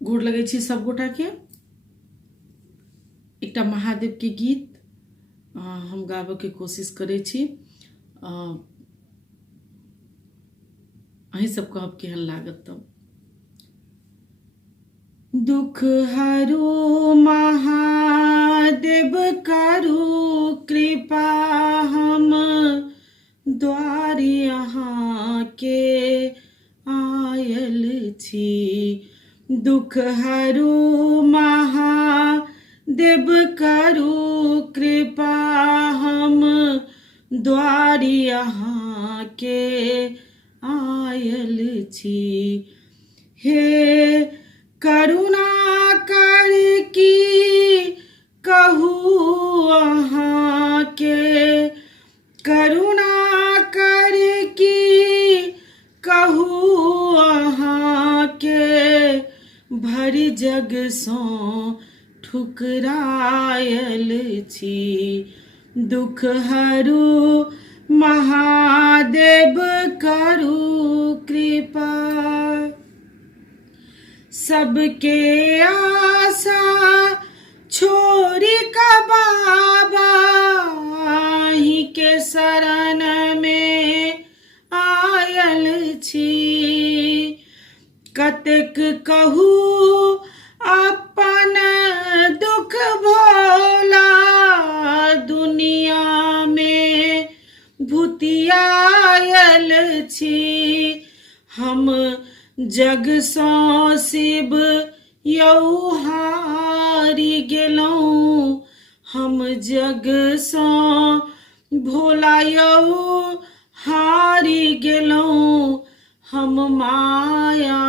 गोड़ लगै छी सब गोटा के। एकटा महादेव के गीत हम गाबऽ के कोशिश करै छी। अहीं सब कहब केहन लागत तब। दुख हरू महादेव करू कृपा, हम द्वारी अहाँ के आयल छी। दुख हरू महादेव करू कृपा, हम द्वारी अहाँ के आयल छी। हे करुणा कर की कहू अहाँ के, करुणा कर की कहू अहाँ के, भरि जग सो ठुकरायल छी। दुख हरू महादेव करू कृपा। सबके आशा छोड़ी का बाबा, ही के शरण में आयल छी। कतेक कहू अपन दुख भोला, दुनिया में भूतियायल छी। हम जग सो शिव यौ हारी गेलौं, हम जग सो भोला यौ हारी गेलौं। हम माया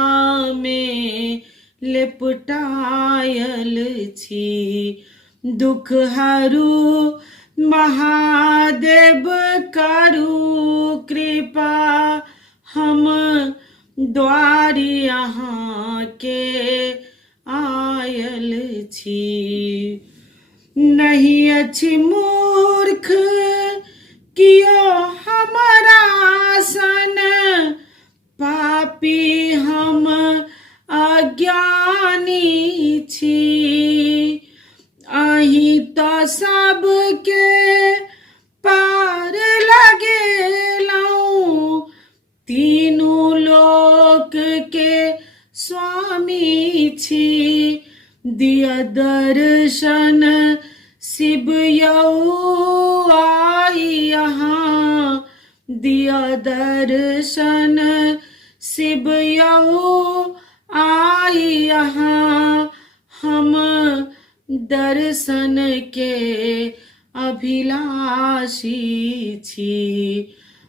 में लेपटायल छी। दुख हरू महादेव करू कृपा, हम द्वारी अहाँ के आयल छी। नहीं अछि मूर्ख कियो हमरा सन, पापी हम अज्ञानी छी। अहीं तो सबके पार लगेलौं, तीनू लोक के स्वामी छी। दिया दर्शन शिव यौ आई यहाँ, दिया दर्शन शिव यौ आई यहाँ। हम दर्शन के अभिलाषी छी।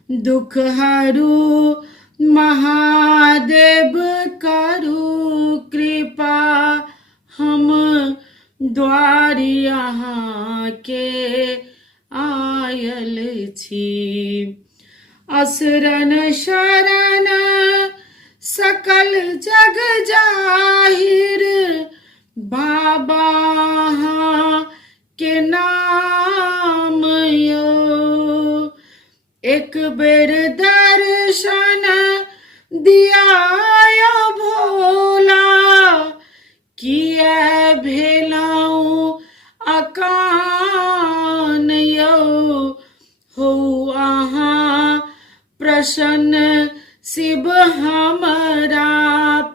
दुख हरू महादेव करू कृपा, हम द्वारी अहाँ के आयल छी। असरन शरण सकल जग जाहिर, बाबा अहाँ के नाम यौ। एक बेर दर्शन दिया यौ भोला, किया भेलौं अकान यौ। हो अहाँ प्रसन्न शिव हमरा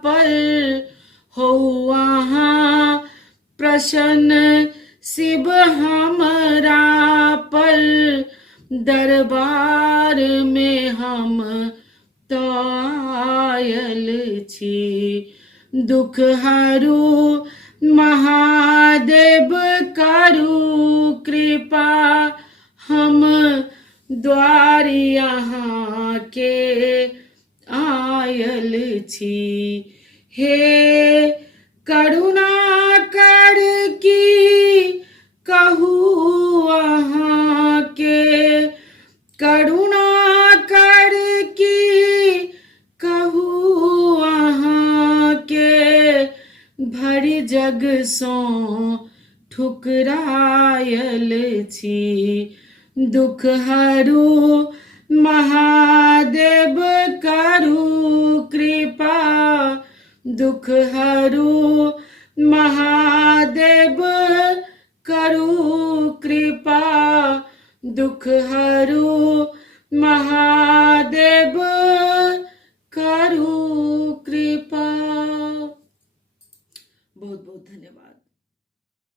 पर, हो अहाँ प्रसन्न शिव हमरा पर। दरबार में हम तो आयल छी। दुख हरू महादेव करू कृपा, हम द्वारी अहाँ के आयल छी। हे करुणा कर की कहू अहाँ के, करुणा कर की कहू अहाँ के, भरि जग सो ठुकरायल छी। दुख हरू महादेव करू कृपा, दुख हरू महादेव करू कृपा, दुख हरू महादेव करू कृपा। बहुत बहुत धन्यवाद।